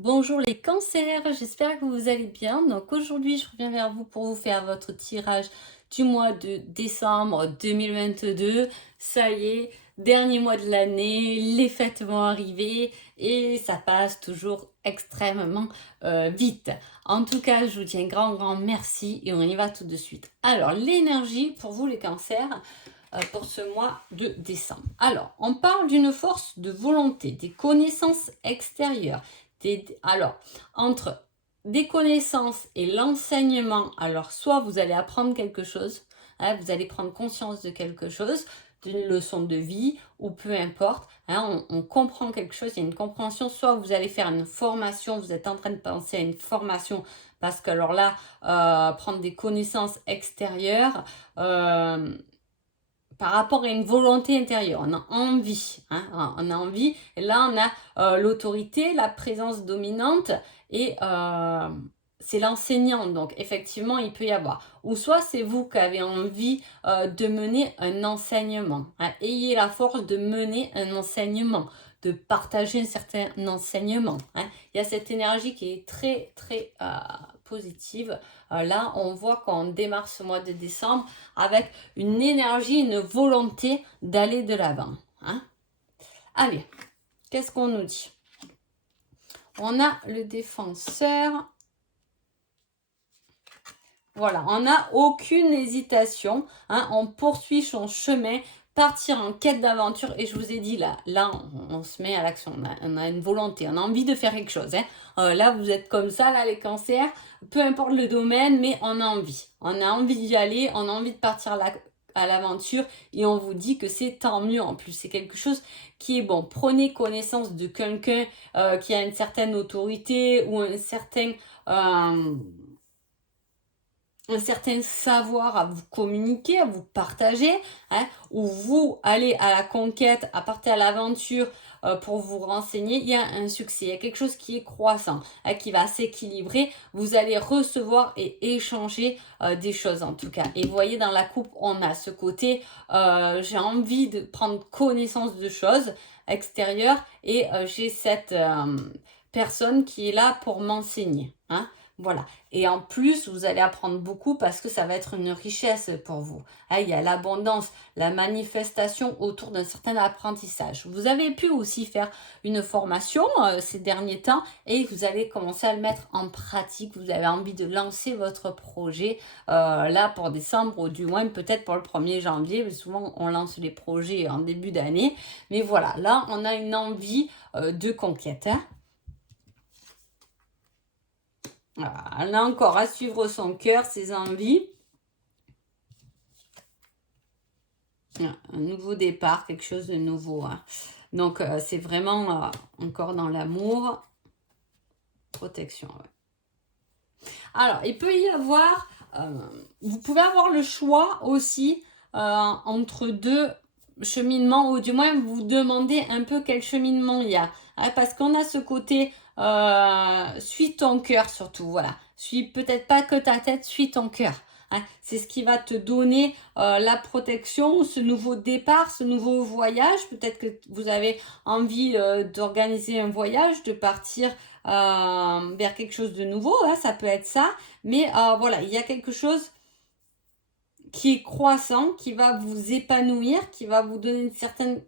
Bonjour les cancers, j'espère que vous allez bien. Donc aujourd'hui, je reviens vers vous pour vous faire votre tirage du mois de décembre 2022. Ça y est, dernier mois de l'année, les fêtes vont arriver et ça passe toujours extrêmement vite. En tout cas, je vous dis un grand merci et on y va tout de suite. Alors, l'énergie pour vous les cancers pour ce mois de décembre. Alors, on parle d'une force de volonté, des connaissances extérieures. Alors, entre des connaissances et l'enseignement, alors soit vous allez apprendre quelque chose, vous allez prendre conscience de quelque chose, d'une leçon de vie ou peu importe, on comprend quelque chose, il y a une compréhension, soit vous allez faire une formation, vous êtes en train de penser à une formation, parce que alors là, prendre des connaissances extérieures, par rapport à une volonté intérieure, on a envie, on a envie, et là on a l'autorité, la présence dominante, et c'est l'enseignant, donc effectivement il peut y avoir, ou soit c'est vous qui avez envie de mener un enseignement, ayez la force de mener un enseignement, de partager un certain enseignement, il y a cette énergie qui est très positive. Là on voit qu'on démarre ce mois de décembre avec une énergie, une volonté d'aller de l'avant. Allez, qu'est-ce qu'on nous dit? On a le défenseur. Voilà, on n'a aucune hésitation. On poursuit son chemin, partir en quête d'aventure. Et je vous ai dit, là on se met à l'action. On a une volonté, on a envie de faire quelque chose. Là, vous êtes comme ça, là, les cancers. Peu importe le domaine, mais on a envie. On a envie d'y aller, on a envie de partir à l'aventure. Et on vous dit que c'est tant mieux en plus. C'est quelque chose qui est bon. Prenez connaissance de quelqu'un qui a une certaine autorité ou un certain savoir à vous communiquer, à vous partager, où vous allez à la conquête, à partir à l'aventure pour vous renseigner, il y a un succès, il y a quelque chose qui est croissant, qui va s'équilibrer, vous allez recevoir et échanger des choses en tout cas. Et vous voyez dans la coupe, on a ce côté, j'ai envie de prendre connaissance de choses extérieures et j'ai cette personne qui est là pour m'enseigner. Voilà. Et en plus, vous allez apprendre beaucoup parce que ça va être une richesse pour vous. Il y a l'abondance, la manifestation autour d'un certain apprentissage. Vous avez pu aussi faire une formation ces derniers temps et vous allez commencer à le mettre en pratique. Vous avez envie de lancer votre projet là pour décembre ou du moins peut-être pour le 1er janvier. Souvent, on lance les projets en début d'année. Mais voilà, là, on a une envie de conquête. Voilà, on a encore à suivre son cœur, ses envies. Un nouveau départ, quelque chose de nouveau. Donc, c'est vraiment encore dans l'amour. Protection, Alors, il peut y avoir... vous pouvez avoir le choix aussi entre deux cheminements, ou du moins vous demandez un peu quel cheminement il y a. Parce qu'on a ce côté... suis ton cœur surtout, voilà. Suis peut-être pas que ta tête, suis ton cœur. C'est ce qui va te donner la protection, ce nouveau départ, ce nouveau voyage. Peut-être que vous avez envie d'organiser un voyage, de partir vers quelque chose de nouveau. Ça peut être ça. Mais voilà, il y a quelque chose qui est croissant, qui va vous épanouir, qui va vous donner une certaine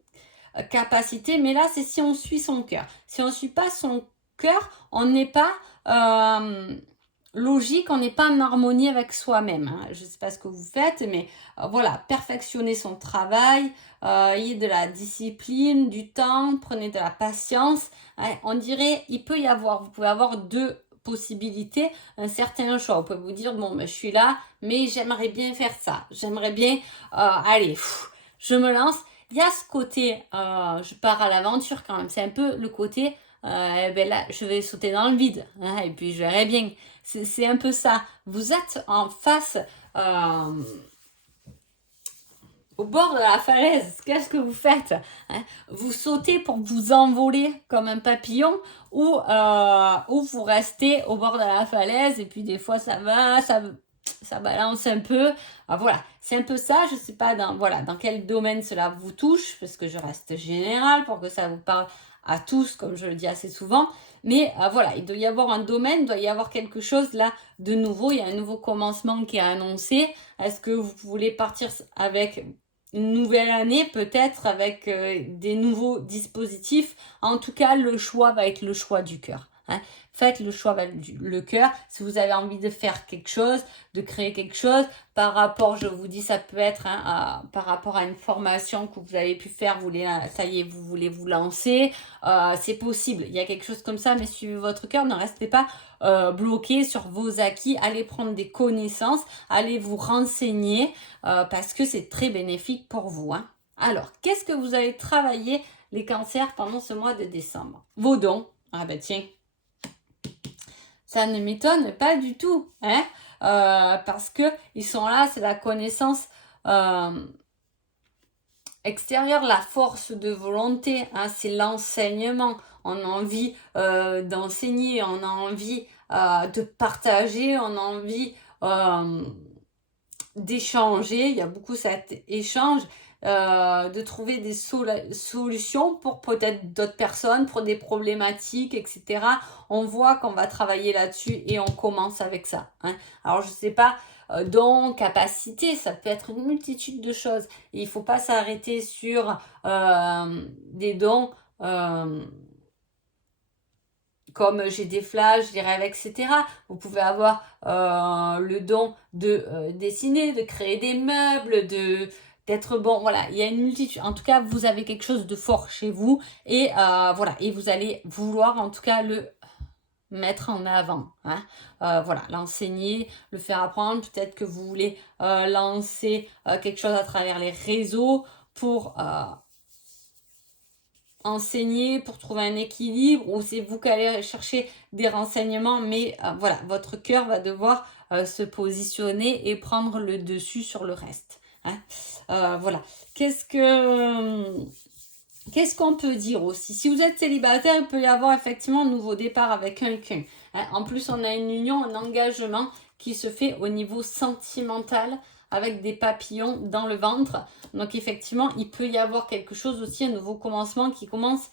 capacité. Mais là, c'est si on suit son cœur. Si on ne suit pas son cœur, on n'est pas... logique, on n'est pas en harmonie avec soi-même. Je ne sais pas ce que vous faites, mais voilà, perfectionnez son travail, ayez de la discipline, du temps, prenez de la patience. On dirait, il peut y avoir, vous pouvez avoir deux possibilités, un certain choix. Vous pouvez vous dire, bon, ben, je suis là, mais j'aimerais bien faire ça. J'aimerais bien, allez, je me lance. Il y a ce côté, je pars à l'aventure quand même. C'est un peu le côté, ben là, je vais sauter dans le vide. Et puis, je verrai bien. C'est un peu ça. Vous êtes en face, au bord de la falaise. Qu'est-ce que vous faites? Vous sautez pour vous envoler comme un papillon ou vous restez au bord de la falaise et puis des fois ça va, ça balance un peu. Voilà, c'est un peu ça. Je ne sais pas dans quel domaine cela vous touche parce que je reste général pour que ça vous parle à tous, comme je le dis assez souvent. Mais voilà, il doit y avoir un domaine, il doit y avoir quelque chose là de nouveau. Il y a un nouveau commencement qui est annoncé. Est-ce que vous voulez partir avec une nouvelle année, peut-être avec des nouveaux dispositifs? En tout cas, le choix va être le choix du cœur. Hein. Faites le choix avec le cœur. Si vous avez envie de faire quelque chose, de créer quelque chose, par rapport, je vous dis, ça peut être par rapport à une formation que vous avez pu faire, ça y est, vous voulez vous lancer, c'est possible. Il y a quelque chose comme ça, mais suivez votre cœur, ne restez pas bloqué sur vos acquis. Allez prendre des connaissances, allez vous renseigner parce que c'est très bénéfique pour vous. Hein. Alors, qu'est-ce que vous allez travailler les cancers pendant ce mois de décembre? Vos dons. Ah ben tiens, ça ne m'étonne pas du tout, hein, parce que ils sont là, c'est la connaissance extérieure, la force de volonté, hein, c'est l'enseignement. On a envie d'enseigner, on a envie de partager, on a envie d'échanger. Il y a beaucoup cet échange. De trouver des solutions pour peut-être d'autres personnes, pour des problématiques, etc. On voit qu'on va travailler là-dessus et on commence avec ça. Hein. Alors, je ne sais pas, dons, capacité, ça peut être une multitude de choses. Et il ne faut pas s'arrêter sur des dons comme j'ai des flashs, des rêves, etc. Vous pouvez avoir le don de dessiner, de créer des meubles, d'être bon, voilà, il y a une multitude, en tout cas vous avez quelque chose de fort chez vous et voilà, et vous allez vouloir en tout cas le mettre en avant, hein. Voilà, l'enseigner, le faire apprendre, peut-être que vous voulez lancer quelque chose à travers les réseaux pour enseigner, pour trouver un équilibre, ou c'est vous qui allez chercher des renseignements, mais voilà, votre cœur va devoir se positionner et prendre le dessus sur le reste. Hein. Voilà. Qu'est-ce qu'on peut dire aussi? Si vous êtes célibataire, il peut y avoir effectivement un nouveau départ avec quelqu'un. Hein. En plus, on a une union, un engagement qui se fait au niveau sentimental avec des papillons dans le ventre. Donc effectivement, il peut y avoir quelque chose aussi, un nouveau commencement qui commence,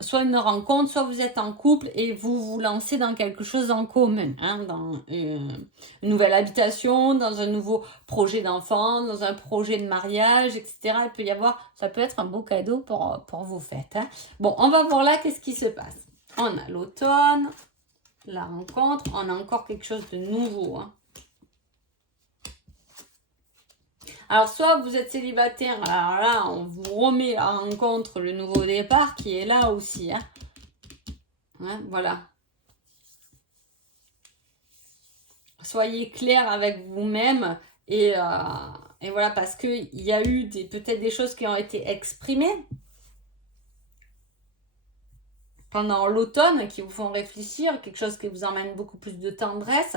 soit une rencontre, soit vous êtes en couple et vous vous lancez dans quelque chose en commun, hein, dans une nouvelle habitation, dans un nouveau projet d'enfant, dans un projet de mariage, etc. Il peut y avoir, ça peut être un beau cadeau pour vos fêtes. Hein. Bon, on va voir là qu'est-ce qui se passe. On a l'automne, la rencontre, on a encore quelque chose de nouveau. Hein. Alors, soit vous êtes célibataire, alors là, on vous remet à rencontre le nouveau départ qui est là aussi. Hein. Hein, voilà. Soyez clair avec vous-même et voilà, parce qu'il y a eu peut-être des choses qui ont été exprimées pendant l'automne qui vous font réfléchir, quelque chose qui vous emmène beaucoup plus de tendresse.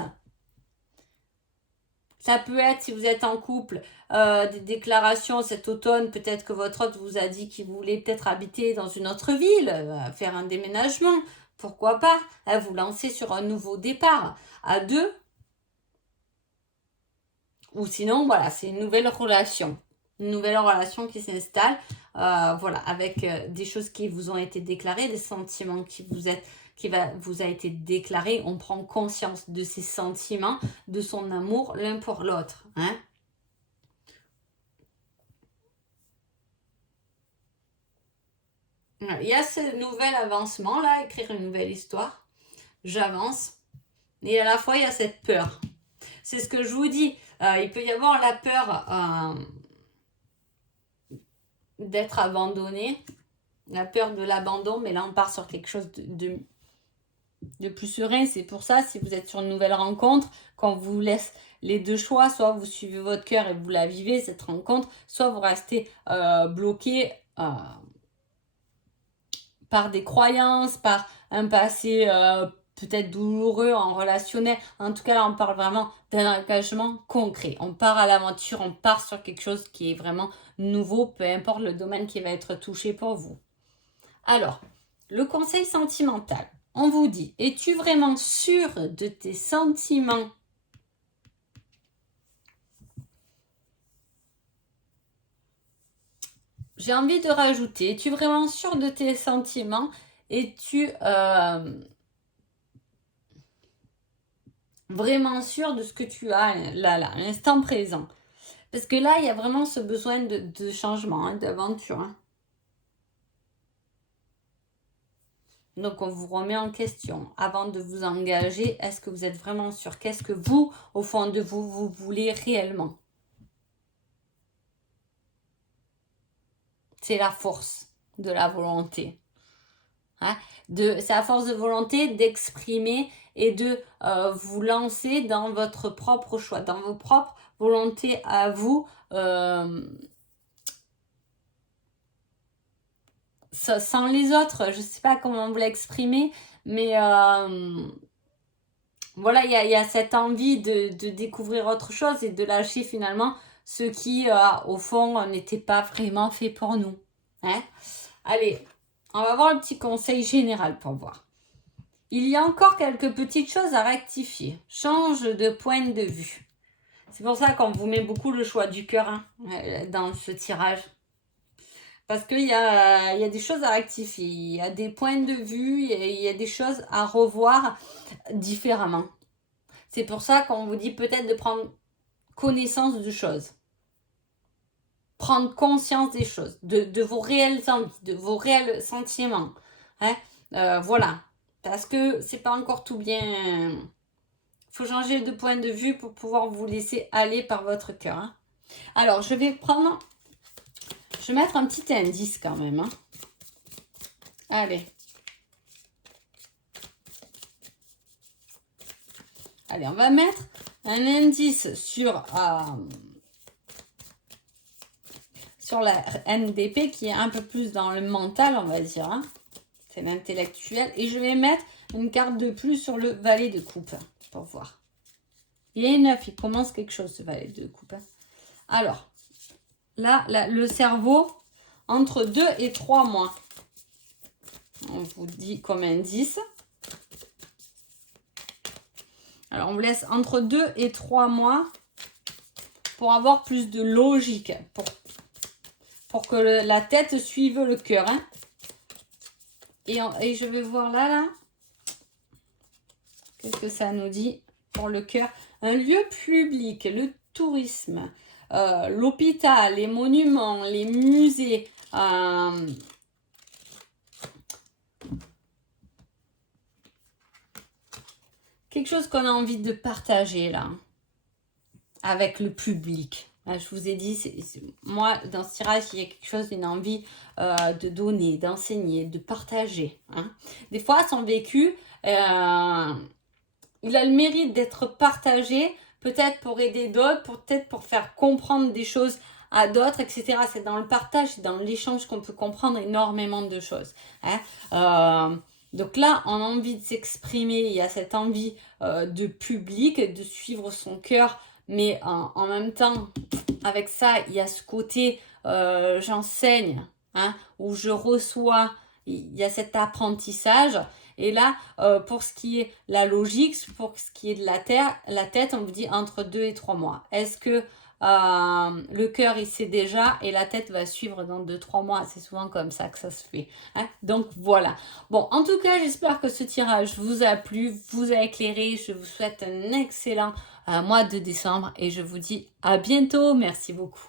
Ça peut être, si vous êtes en couple, des déclarations cet automne, peut-être que votre hôte vous a dit qu'il voulait peut-être habiter dans une autre ville, faire un déménagement, pourquoi pas, vous lancer sur un nouveau départ à deux. Ou sinon, voilà, c'est une nouvelle relation qui s'installe, voilà, avec des choses qui vous ont été déclarées, des sentiments qui vous a été déclaré. On prend conscience de ces sentiments, de son amour l'un pour l'autre. Hein. Il y a ce nouvel avancement là, écrire une nouvelle histoire. J'avance. Et à la fois, il y a cette peur. C'est ce que je vous dis. Il peut y avoir la peur d'être abandonné, la peur de l'abandon, mais là, on part sur quelque chose de plus serein. C'est pour ça, si vous êtes sur une nouvelle rencontre, qu'on vous laisse les deux choix, soit vous suivez votre cœur et vous la vivez, cette rencontre, soit vous restez bloqué par des croyances, par un passé peut-être douloureux en relationnel. En tout cas, là, on parle vraiment d'un engagement concret. On part à l'aventure, on part sur quelque chose qui est vraiment nouveau, peu importe le domaine qui va être touché pour vous. Alors, le conseil sentimental. On vous dit, es-tu vraiment sûr de tes sentiments? j'ai envie de rajouter, es-tu vraiment sûr de tes sentiments? Es-tu vraiment sûr de ce que tu as là, à l'instant présent? Parce que là, il y a vraiment ce besoin de changement, hein, d'aventure. Hein. Donc, on vous remet en question. Avant de vous engager, est-ce que vous êtes vraiment sûr? Qu'est-ce que vous, au fond de vous, vous voulez réellement? C'est la force de la volonté. Hein? C'est la force de volonté d'exprimer et de vous lancer dans votre propre choix, dans vos propres volontés à vous. Sans les autres, je ne sais pas comment vous l'exprimer, mais voilà, il y a cette envie de découvrir autre chose et de lâcher finalement ce qui, au fond, n'était pas vraiment fait pour nous. Hein? Allez, on va voir le petit conseil général pour voir. Il y a encore quelques petites choses à rectifier. Change de point de vue. C'est pour ça qu'on vous met beaucoup le choix du cœur hein, dans ce tirage. Parce qu'il y a des choses à rectifier, il y a des points de vue, il y a des choses à revoir différemment. C'est pour ça qu'on vous dit peut-être de prendre connaissance de choses. Prendre conscience des choses, de vos réelles envies, de vos réels sentiments. Hein? Voilà. Parce que c'est pas encore tout bien. Il faut changer de point de vue pour pouvoir vous laisser aller par votre cœur. Hein? Alors, je vais mettre un petit indice quand même. Hein? Allez. Allez, on va mettre un indice sur la NDP qui est un peu plus dans le mental, on va dire. Hein. C'est l'intellectuel. Et je vais mettre une carte de plus sur le valet de coupe pour voir. Il est 9, il commence quelque chose ce valet de coupe. Hein. Alors, là, le cerveau, entre 2 et 3 mois. On vous dit comme indice. Alors, on vous laisse entre 2 et 3 mois pour avoir plus de logique, pour que la tête suive le cœur. Hein. Et je vais voir là. Qu'est-ce que ça nous dit pour le cœur? Un lieu public, le tourisme, l'hôpital, les monuments, les musées. Quelque chose qu'on a envie de partager là, avec le public. Je vous ai dit, moi, dans ce tirage, il y a quelque chose, une envie de donner, d'enseigner, de partager. Hein. Des fois, son vécu, il a le mérite d'être partagé, peut-être pour aider d'autres, peut-être pour faire comprendre des choses à d'autres, etc. C'est dans le partage, c'est dans l'échange qu'on peut comprendre énormément de choses. Hein. Donc là, on a envie de s'exprimer, il y a cette envie de public, de suivre son cœur, mais en même temps, avec ça, il y a ce côté j'enseigne, hein, où je reçois, il y a cet apprentissage. Et là, pour ce qui est la logique, pour ce qui est de la tête, on vous dit entre 2 et 3 mois. Est-ce que le cœur, il sait déjà et la tête va suivre dans 2-3 mois? C'est souvent comme ça que ça se fait. Hein? Donc, voilà. Bon, en tout cas, j'espère que ce tirage vous a plu, vous a éclairé. Je vous souhaite un excellent mois de décembre et je vous dis à bientôt. Merci beaucoup.